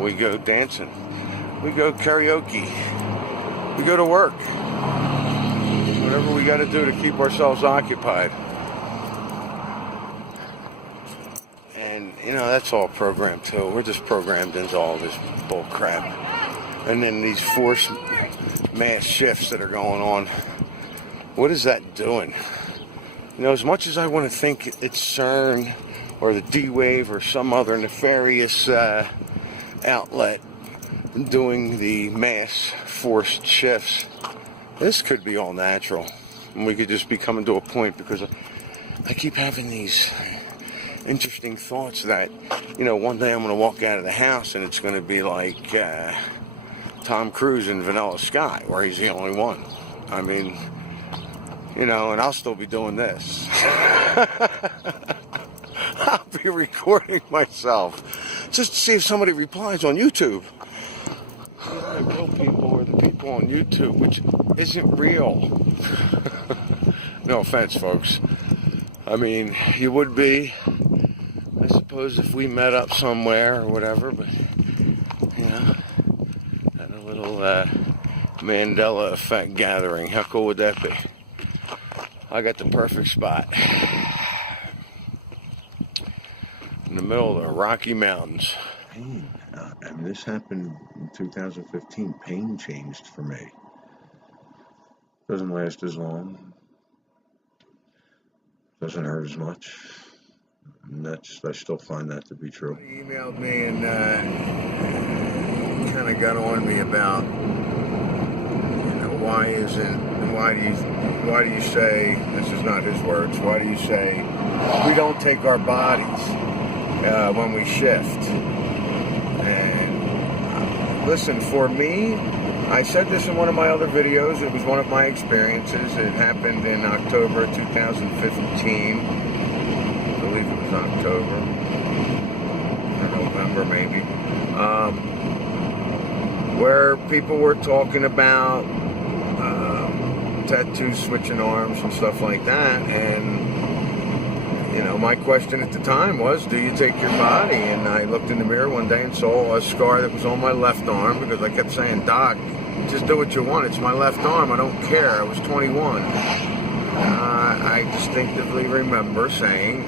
We go dancing. We go karaoke. We go to work. Whatever we got to do to keep ourselves occupied. And, that's all programmed too. We're just programmed into all this bull crap. And then these forced mass shifts that are going on. What is that doing? As much as I want to think it's CERN or the D-Wave or some other nefarious outlet doing the mass forced shifts, this could be all natural. And we could just be coming to a point, because I keep having these interesting thoughts that, one day I'm going to walk out of the house and it's going to be like Tom Cruise in Vanilla Sky, where he's the only one. I mean, and I'll still be doing this. I'll be recording myself just to see if somebody replies on YouTube. The real people are the people on YouTube, which isn't real. No offense, folks. I mean, you would be, I suppose, if we met up somewhere or whatever, but, at a little Mandela effect gathering. How cool would that be? I got the perfect spot. In the middle of the Rocky Mountains. Pain. This happened in 2015. Pain changed for me. Doesn't last as long. Doesn't hurt as much. And I still find that to be true. He emailed me and kind of got on me about, why do you say, this is not his words, why do you say we don't take our bodies when we shift? And listen, for me, I said this in one of my other videos. It was one of my experiences. It happened in October 2015. I believe it was October or November, maybe. Where people were talking about tattoos, switching arms, and stuff like that. And my question at the time was, do you take your body? And I looked in the mirror one day and saw a scar that was on my left arm, because I kept saying, Doc, just do what you want. It's my left arm. I don't care. I was 21. I distinctively remember saying,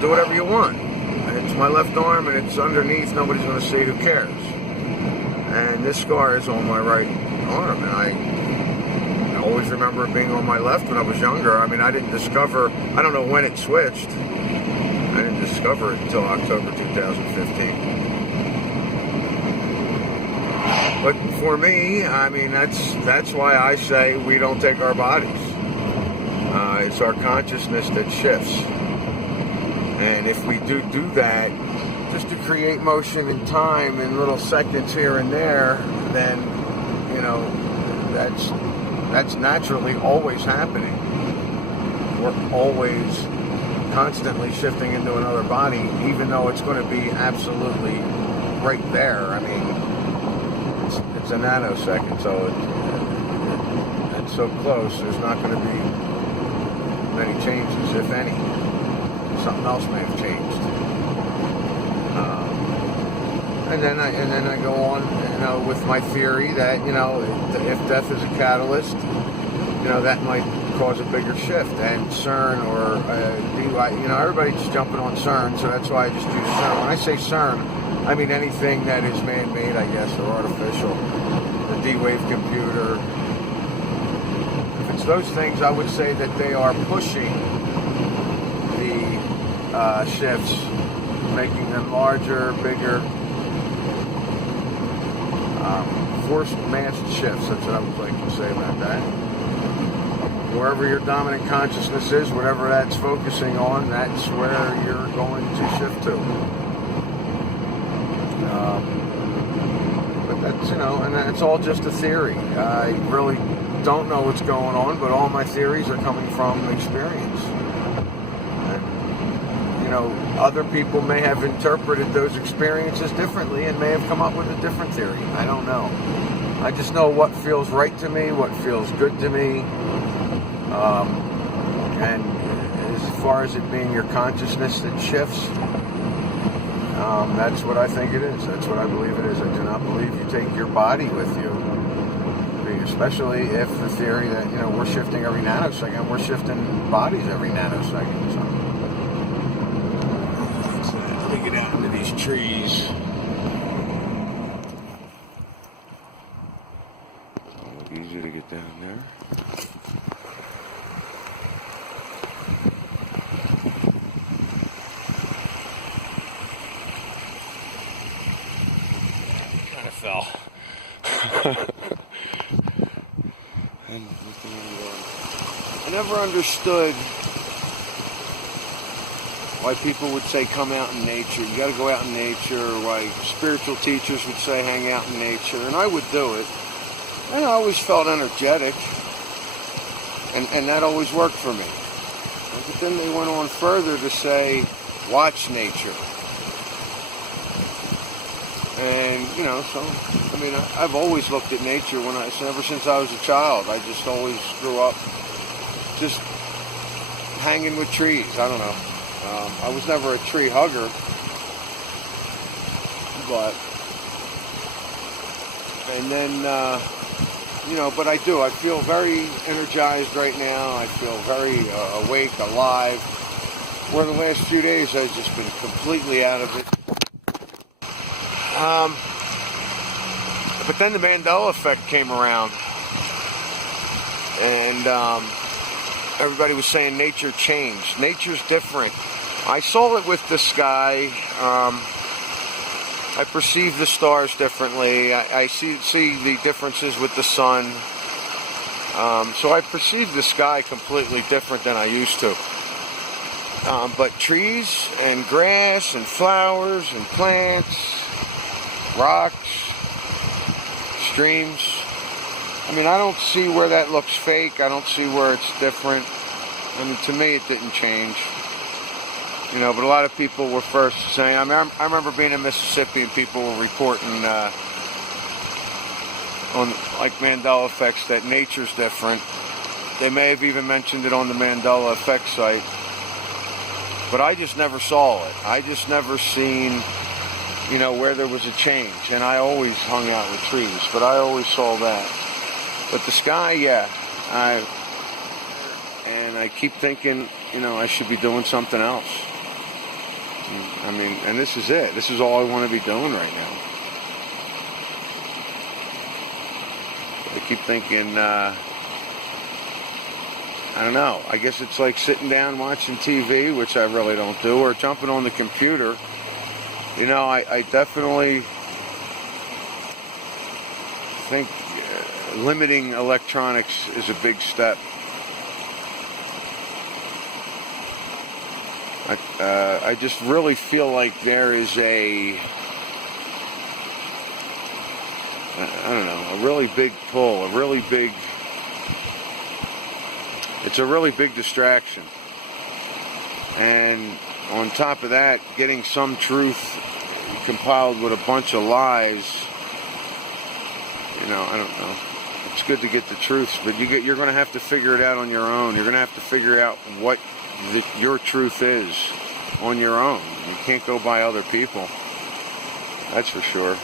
do whatever you want. It's my left arm and it's underneath. Nobody's going to see. Who cares? And this scar is on my right arm. And I always remember it being on my left when I was younger. I mean, I don't know when it switched. I didn't discover it until October 2015. But for me, I mean, that's why I say we don't take our bodies. It's our consciousness that shifts. And if we do that, just to create motion in time in little seconds here and there, then, that's naturally always happening. We're always constantly shifting into another body, even though it's going to be absolutely right there. I mean, it's a nanosecond, so it's so close. There's not going to be many changes, if any. Something else may have changed. And then I go on, with my theory that, if death is a catalyst, that might cause a bigger shift. And CERN or DY, everybody's jumping on CERN, so that's why I just use CERN. When I say CERN, I mean anything that is man-made, I guess, or artificial. The D-Wave computer. If it's those things, I would say that they are pushing the shifts, making them larger, bigger. Forced mass shifts, that's what I would like to say about that. Wherever your dominant consciousness is, whatever that's focusing on, that's where you're going to shift to. But that's, and that's all just a theory. I really don't know what's going on, but all my theories are coming from experience. Other people may have interpreted those experiences differently and may have come up with a different theory. I don't know. I just know what feels right to me, what feels good to me. And as far as it being your consciousness that shifts, That's what I think it is. That's what I believe it is. I do not believe you take your body with you, especially if the theory that, we're shifting every nanosecond, we're shifting bodies every nanosecond. So let me get out into these trees. Look easy to get down there. Kind of fell. I never understood why people would say come out in nature. You got to go out in nature. Why spiritual teachers would say hang out in nature, and I would do it. And I always felt energetic, and that always worked for me. But then they went on further to say watch nature. And, so, I've always looked at nature ever since I was a child. I just always grew up just hanging with trees. I don't know. I was never a tree hugger, but I do. I feel very energized right now. I feel very awake, alive. Where the last few days I've just been completely out of it. But then the Mandela effect came around, and everybody was saying nature changed. Nature's different. I saw it with the sky. I perceive the stars differently. I see the differences with the sun. So I perceive the sky completely different than I used to. But trees and grass and flowers and plants, rocks, streams. I don't see where that looks fake. I don't see where it's different. To me, it didn't change. But a lot of people were first saying, I remember being in Mississippi and people were reporting on like Mandela effects that nature's different. They may have even mentioned it on the Mandela effect site. But I just never saw it. I just never seen, where there was a change. And I always hung out with trees, but I always saw that. But the sky, yeah. I keep thinking, I should be doing something else. And this is it. This is all I want to be doing right now. I keep thinking, I don't know. I guess it's like sitting down watching TV, which I really don't do, or jumping on the computer. I definitely think limiting electronics is a big step. I just really feel like there is a really big pull, it's a really big distraction. And on top of that, getting some truth compiled with a bunch of lies, I don't know. It's good to get the truth, but you're going to have to figure it out on your own. You're going to have to figure out what your truth is on your own. You can't go by other people. That's for sure.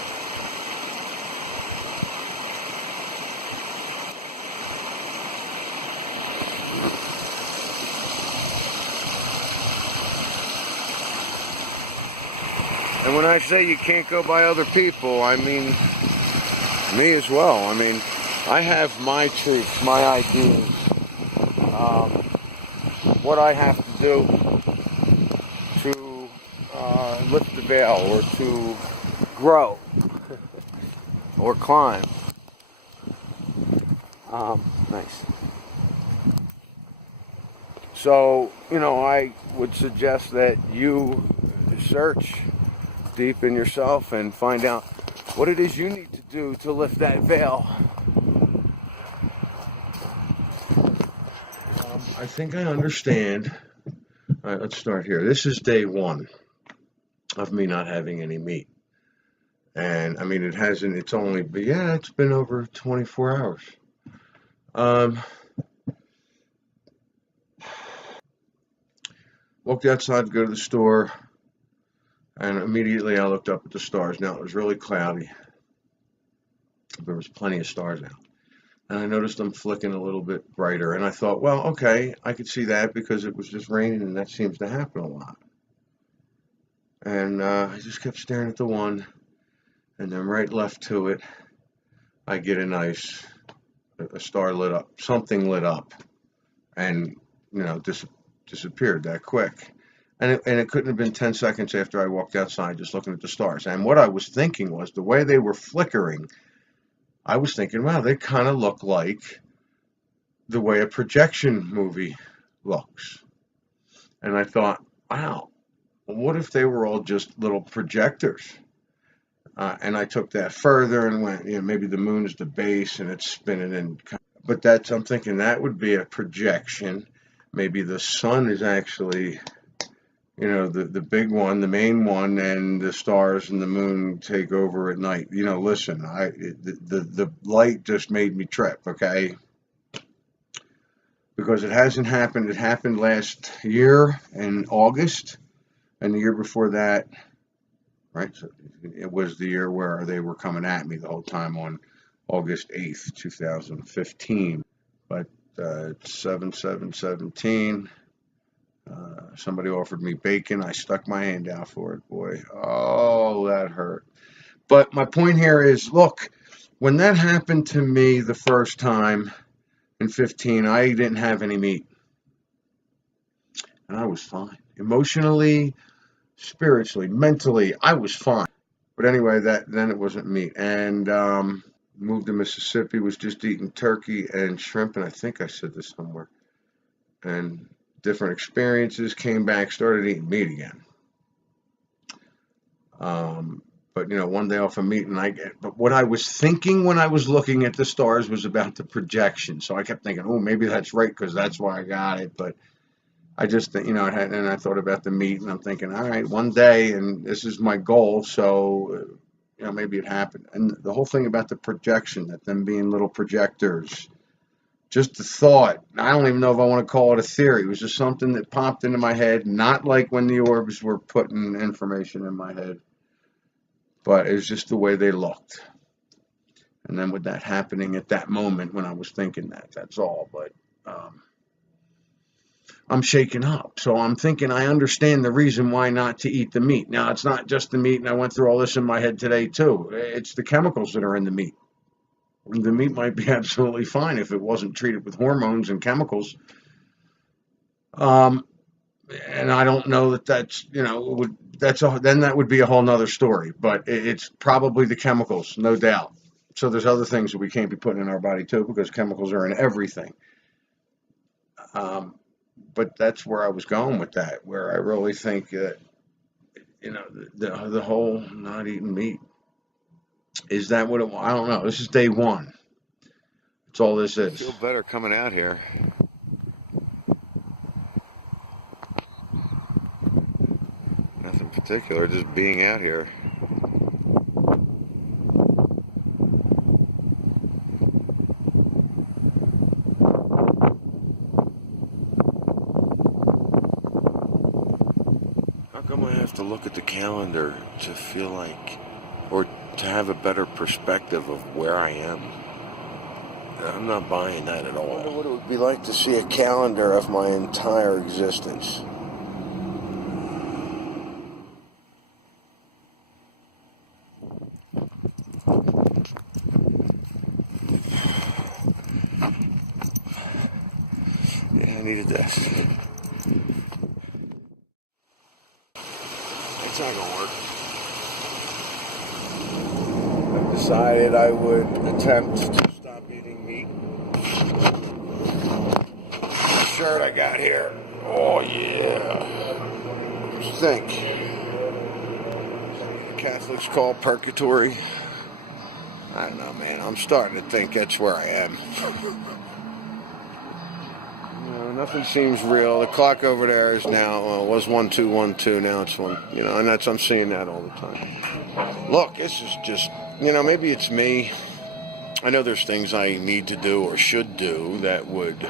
And when I say you can't go by other people, I mean me as well. I have my truths, my ideas, what I have to do to lift the veil or to grow or climb. Nice. So, I would suggest that you search deep in yourself and find out what it is you need to do to lift that veil. I think I understand. All right, let's start here. This is day one of me not having any meat. And it's been over 24 hours. Walked outside to go to the store. And immediately I looked up at the stars. Now, it was really cloudy. There was plenty of stars out. And I noticed them flicking a little bit brighter. And I thought, well, okay, I could see that because it was just raining, and that seems to happen a lot. And I just kept staring at the one, and then right left to it, I get a star lit up, something lit up, and disappeared that quick. And it couldn't have been 10 seconds after I walked outside just looking at the stars. And what I was thinking was the way they were flickering, I was thinking, wow, they kind of look like the way a projection movie looks. And I thought, wow, what if they were all just little projectors? And I took that further and went, maybe the moon is the base and it's spinning in. But I'm thinking that would be a projection. Maybe the sun is actually, the big one, the main one, and the stars and the moon take over at night. Listen, the light just made me trip, okay? Because it hasn't happened. It happened last year in August, and the year before that, right? So it was the year where they were coming at me the whole time on August 8th, 2015. But 7/7/17, somebody offered me bacon. I stuck my hand out for it, boy. Oh, that hurt. But my point here is, look, when that happened to me the first time in 15, I didn't have any meat. And I was fine. Emotionally, spiritually, mentally, I was fine. But anyway, then it wasn't meat. And moved to Mississippi, was just eating turkey and shrimp, and I think I said this somewhere. And different experiences, came back, started eating meat again. But one day off of meat, but what I was thinking when I was looking at the stars was about the projection. So I kept thinking, oh, maybe that's right because that's why I got it. But I just, and I thought about the meat, and I'm thinking, all right, one day, and this is my goal, so, maybe it happened. And the whole thing about the projection, that them being little projectors, just the thought, I don't even know if I want to call it a theory. It was just something that popped into my head, not like when the orbs were putting information in my head, but it was just the way they looked. And then with that happening at that moment when I was thinking that's all. But I'm shaken up. So I'm thinking I understand the reason why not to eat the meat. Now, it's not just the meat, and I went through all this in my head today, too. It's the chemicals that are in the meat. The meat might be absolutely fine if it wasn't treated with hormones and chemicals. And I don't know that's, then that would be a whole nother story. But it's probably the chemicals, no doubt. So there's other things that we can't be putting in our body, too, because chemicals are in everything. But that's where I was going with that, where I really think that, the whole not eating meat. Is that what it was? I don't know. This is day one. That's all this is. I feel better coming out here. Nothing particular, just being out here. How come I have to look at the calendar to feel like, or to have a better perspective of where I am? I'm not buying that at all. I wonder what it would be like to see a calendar of my entire existence. Yeah, I needed this. It's not gonna work. I've decided I would attempt to stop eating meat. The shirt I got here. Oh yeah. What do you think? Catholics call purgatory. I don't know, man. I'm starting to think that's where I am. Nothing seems real. The clock over there is now, was 1212, now it's 1, and I'm seeing that all the time. Look, this is just, maybe it's me. I know there's things I need to do or should do that would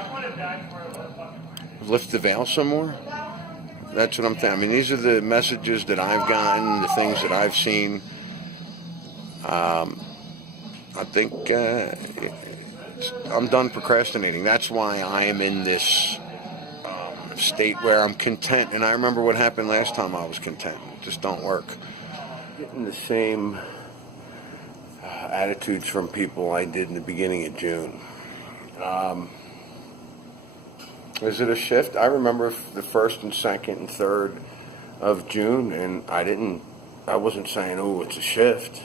lift the veil some more. That's what I'm thinking. I mean, these are the messages that I've gotten, the things that I've seen. I think I'm done procrastinating. That's why I am in this state where I'm content. And I remember what happened last time I was content. It just don't work. Getting the same attitudes from people I did in the beginning of June. Is it a shift? I remember the 1st and 2nd and 3rd of June, and I wasn't saying, oh, it's a shift.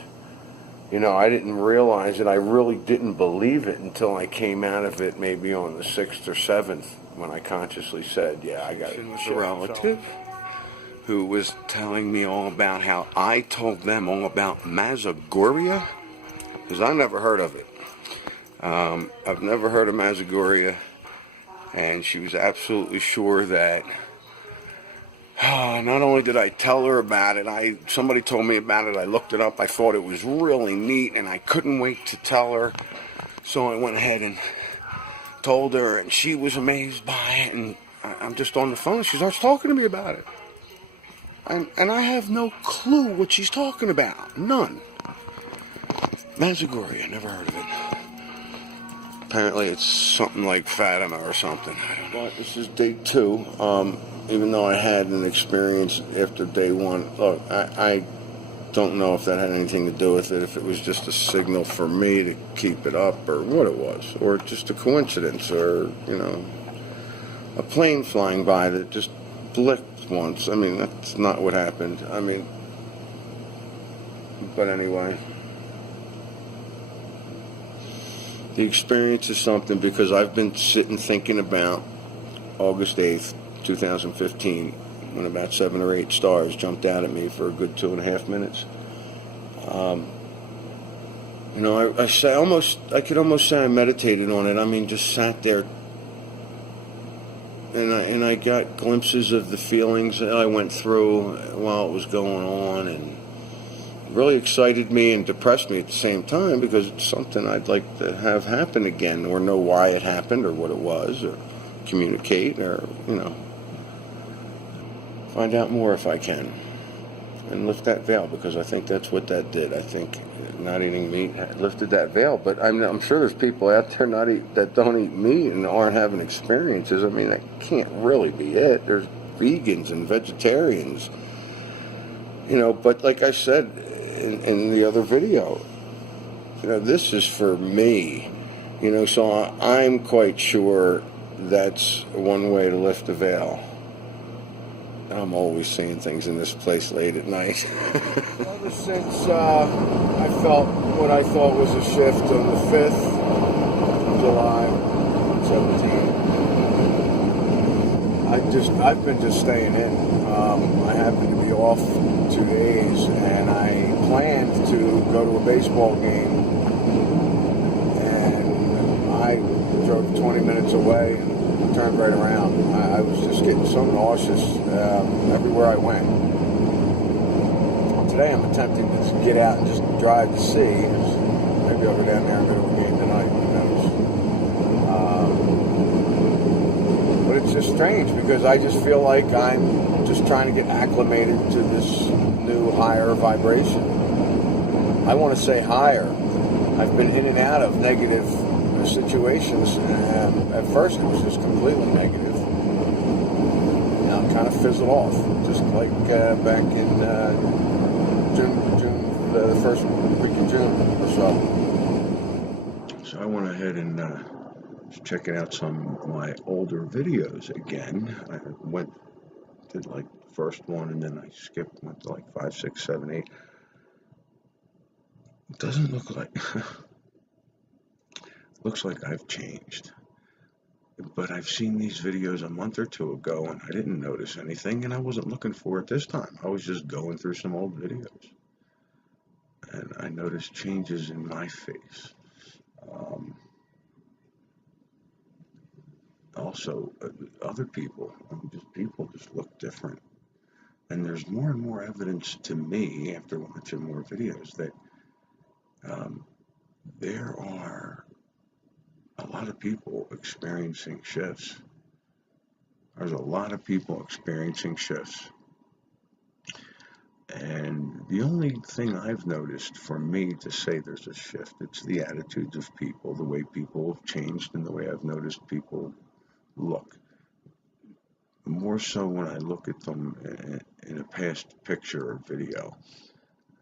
You know, I didn't realize it. I really didn't believe it until I came out of it maybe on the 6th or 7th when I consciously said, yeah, I got it. With a relative who was telling me all about how I told them all about Mazagorria, because I never heard of it. I've never heard of Mazagorria, and she was absolutely sure that not only did I tell her about it, somebody told me about it, I looked it up, I thought it was really neat, and I couldn't wait to tell her, so I went ahead and told her, and she was amazed by it, and I'm just on the phone, she starts talking to me about it, and I have no clue what she's talking about, none. Mazagorria, I never heard of it. Apparently it's something like Fatima or something. But this is day 2. Even though I had an experience after day 1. Look, I don't know if that had anything to do with it, if it was just a signal for me to keep it up or what it was. Or just a coincidence or, a plane flying by that just blipped once. I mean, that's not what happened. But anyway. The experience is something because I've been sitting thinking about August 8th, 2015, when about 7 or 8 stars jumped out at me for a good 2.5 minutes. I could almost say I meditated on it. I mean, just sat there, and I got glimpses of the feelings that I went through while it was going on, and really excited me and depressed me at the same time because it's something I'd like to have happen again, or know why it happened or what it was, or communicate, or find out more if I can, and lift that veil, because I think that's what that did. I think not eating meat lifted that veil. But I'm sure there's people out there that don't eat meat and aren't having experiences. I mean, that can't really be it. There's vegans and vegetarians, but like I said in the other video, this is for me, so I'm quite sure that's one way to lift the veil. I'm always seeing things in this place late at night. Ever since I felt what I thought was a shift on the 5th of July, 17, I've been just staying in. I happen to be off 2 days, and I planned to go to a baseball game, and I drove 20 minutes away and turned right around. I was just getting so nauseous everywhere I went. Today I'm attempting to get out and just drive to see. Maybe I'll go down there and go to a game tonight, who knows. But it's just strange because I just feel like I'm just trying to get acclimated to this new higher vibration. I want to say higher. I've been in and out of negative situations. At first it was just completely negative. Now it kind of fizzled off, just like back in June, the first week of June or so. So I went ahead and was checking out some of my older videos again. I did like the first one, and then I went to like 5, 6, 7, 8. It doesn't look like looks like I've changed, but I've seen these videos a month or 2 ago and I didn't notice anything, and I wasn't looking for it this time. I was just going through some old videos and I noticed changes in my face. Also, other people just look different, and there's more and more evidence to me after watching more videos that there are a lot of people experiencing shifts. There's a lot of people experiencing shifts. And the only thing I've noticed for me to say there's a shift, it's the attitudes of people, the way people have changed, and the way I've noticed people look. More so when I look at them in a past picture or video,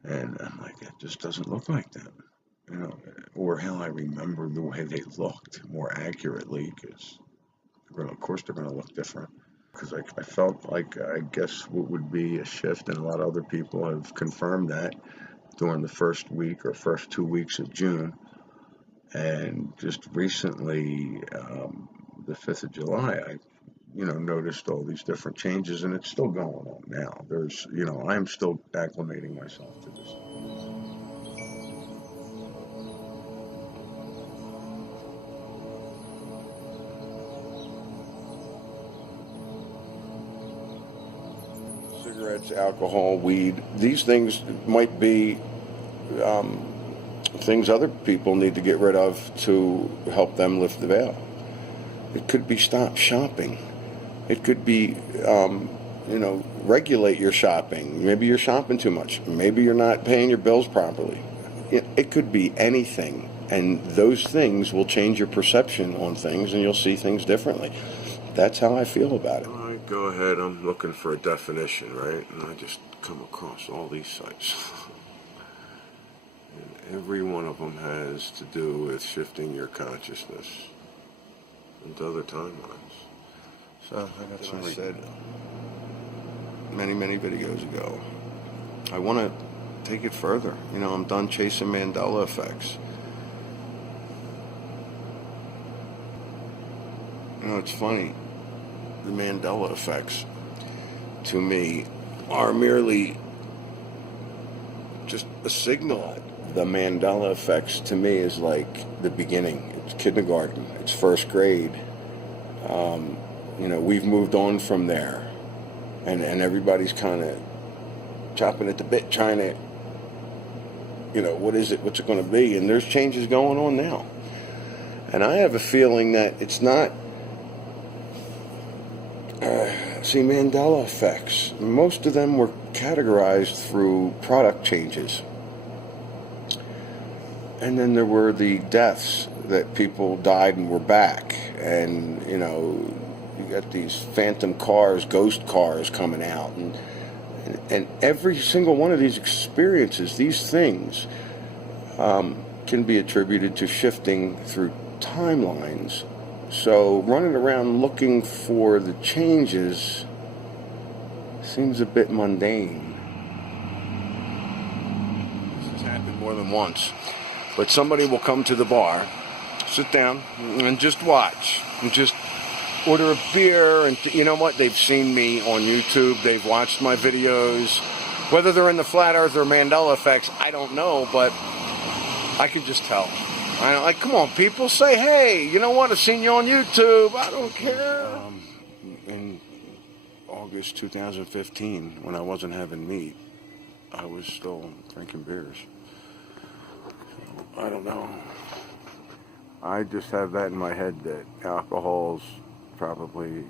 and I'm like, it just doesn't look like them, you know, or how I remember the way they looked more accurately, because of course they're going to look different. Because I felt like, I guess what would be a shift, and a lot of other people have confirmed that during the first week or first 2 weeks of June. And just recently, the 5th of July, I noticed all these different changes, and it's still going on now. I'm still acclimating myself to this. Cigarettes, alcohol, weed, these things might be things other people need to get rid of to help them lift the veil. It could be stop shopping. It could be, regulate your shopping. Maybe you're shopping too much. Maybe you're not paying your bills properly. It could be anything. And those things will change your perception on things, and you'll see things differently. That's how I feel about it. All right, go ahead. I'm looking for a definition, right? And I just come across all these sites. And every one of them has to do with shifting your consciousness into other timelines. So I got some said many, many videos ago. I want to take it further. I'm done chasing Mandela effects. It's funny. The Mandela effects, to me, are merely just a signal. The Mandela effects, to me, is like the beginning. It's kindergarten. It's first grade. We've moved on from there. And everybody's kind of chopping at the bit, trying to, what is it? What's it going to be? And there's changes going on now. And I have a feeling that it's not... Mandela effects. Most of them were categorized through product changes. And then there were the deaths that people died and were back. And, you got these phantom cars, ghost cars coming out. And every single one of these experiences, these things, can be attributed to shifting through timelines. So running around looking for the changes seems a bit mundane. This has happened more than once. But somebody will come to the bar, sit down, and just watch. And just order a beer. And you know what? They've seen me on YouTube. They've watched my videos. Whether they're in the Flat Earth or Mandela effects, I don't know. But I can just tell. Come on, people, say, hey, you know what? I've seen you on YouTube. I don't care. In August 2015, when I wasn't having meat, I was still drinking beers. I don't know. I just have that in my head that alcohol's probably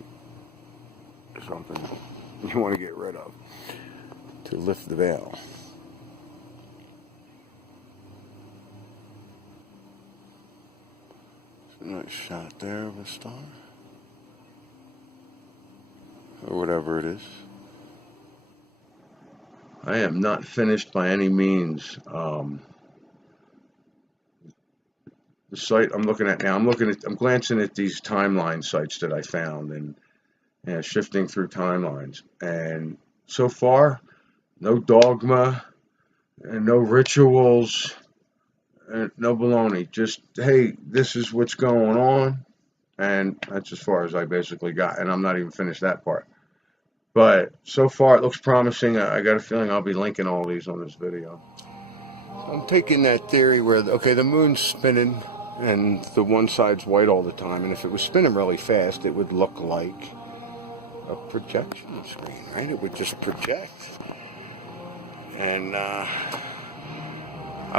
something you want to get rid of to lift the veil. Nice shot there of a star. Or whatever it is. I am not finished by any means. The site I'm looking at now, I'm glancing at these timeline sites that I found, and shifting through timelines. And so far, no dogma, and no rituals, no baloney. Just, hey, this is what's going on, and that's as far as I basically got. And I'm not even finished that part. But so far, it looks promising. I got a feeling I'll be linking all these on this video. I'm taking that theory where, the moon's spinning, and the one side's white all the time. And if it was spinning really fast, it would look like a projection screen, right? It would just project. And I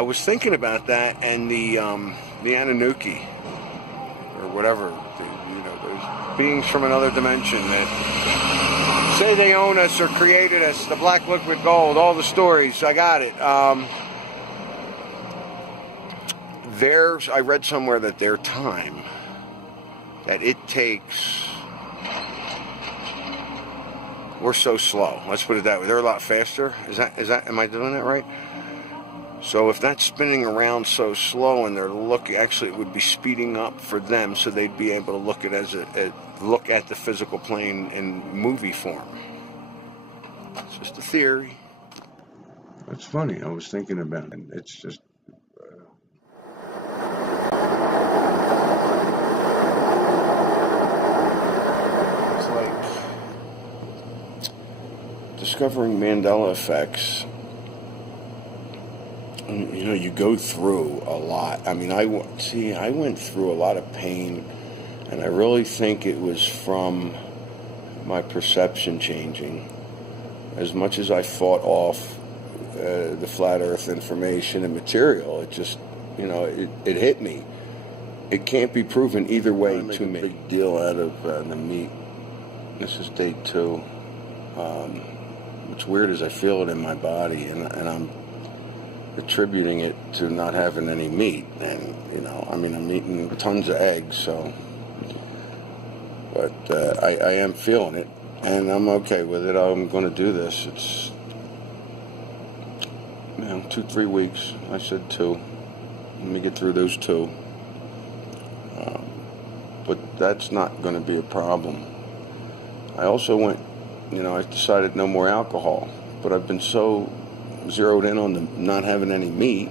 was thinking about that, and the Anunnaki, or whatever, those beings from another dimension that say they own us or created us, the black liquid gold, all the stories. I got it. I read somewhere that their time that it takes, we're so slow. Let's put it that way. They're a lot faster. Am I doing that right? So if that's spinning around so slow and they're actually it would be speeding up for them, so they'd be able to look at the physical plane in movie form. It's just a theory. That's funny. I was thinking about it. It's just. It's like discovering Mandela effects. You know, you go through a lot. I mean, I went through a lot of pain, and I really think it was from my perception changing. As much as I fought off the flat earth information and material, it just, it hit me. It can't be proven either way to me. Big deal out of the meat. This is day 2. What's weird is I feel it in my body, and I'm attributing it to not having any meat. And, I'm eating tons of eggs, so. But I am feeling it, and I'm okay with it. I'm going to do this. It's, 2-3 weeks. I said 2. Let me get through those 2. But that's not going to be a problem. I also went, I decided no more alcohol, but I've been so zeroed in on the not having any meat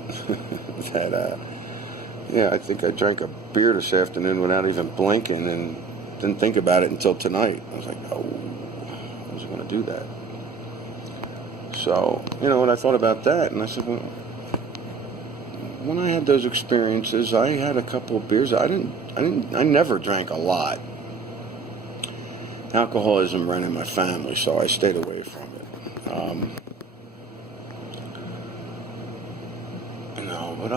that, I think I drank a beer this afternoon without even blinking and didn't think about it until tonight. I was like, oh, I wasn't going to do that. So, when I thought about that, and I said, well, when I had those experiences, I had a couple of beers. I never drank a lot. Alcoholism ran in my family, so I stayed away from it. But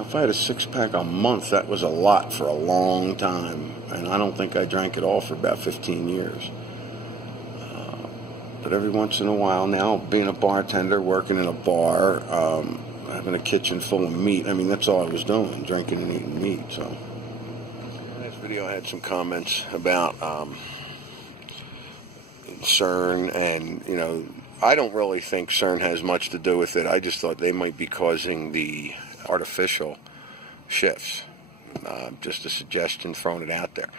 if I had a 6-pack a month, that was a lot for a long time, and I don't think I drank it all for about 15 years. But every once in a while now, being a bartender, working in a bar, having a kitchen full of meat, that's all I was doing, drinking and eating meat. So in this video I had some comments about CERN, and I don't really think CERN has much to do with it. I just thought they might be causing the artificial shifts. Just a suggestion, throwing it out there.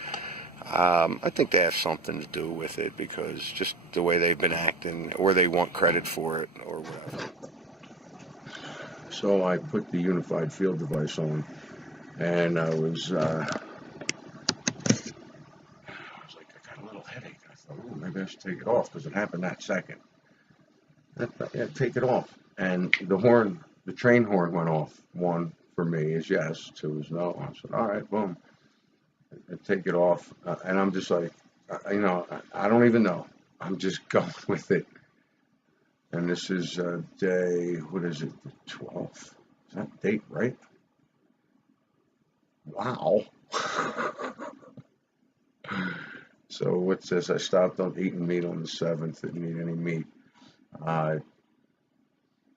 I think they have something to do with it, because just the way they've been acting, or they want credit for it, or whatever. So I put the unified field device on, and I was like, I got a little headache. I thought, oh, maybe I should take it off, because it happened that second. Take it off. And the train horn went off. 1 for me is yes, 2 is no. I said, all right, boom. I take it off, and I'm just like, I don't even know. I'm just going with it. And this is day, what is it, the 12th? Is that date right? Wow. So what's this? I stopped on eating meat on the 7th. Didn't eat any meat. I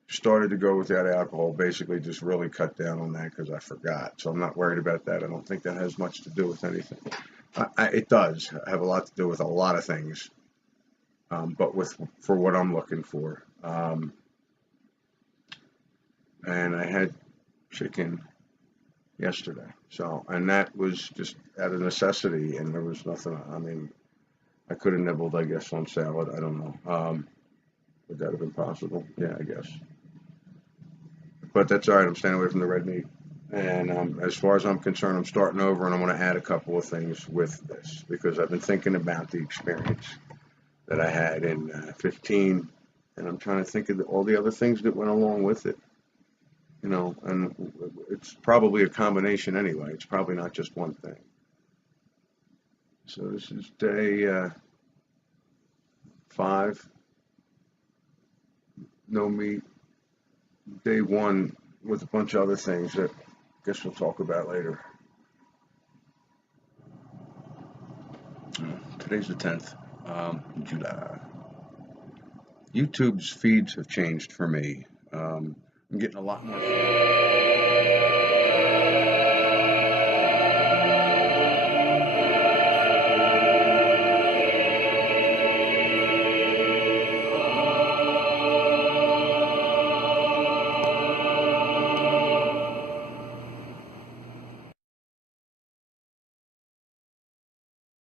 started to go without alcohol, basically just really cut down on that because I forgot. So I'm not worried about that. I don't think that has much to do with anything. It does have a lot to do with a lot of things, but for what I'm looking for. And I had chicken yesterday. So, and that was just out of necessity, and there was nothing. I could have nibbled, I guess, on salad. I don't know. Would that have been possible? Yeah, I guess. But that's all right. I'm staying away from the red meat. And as far as I'm concerned, I'm starting over, and I'm going to add a couple of things with this, because I've been thinking about the experience that I had in 15, and I'm trying to think of all the other things that went along with it. And it's probably a combination anyway. It's probably not just one thing. So this is day 5. No meat. Day 1 with a bunch of other things that I guess we'll talk about later. Today's the 10th, July. YouTube's feeds have changed for me. I'm getting a lot more.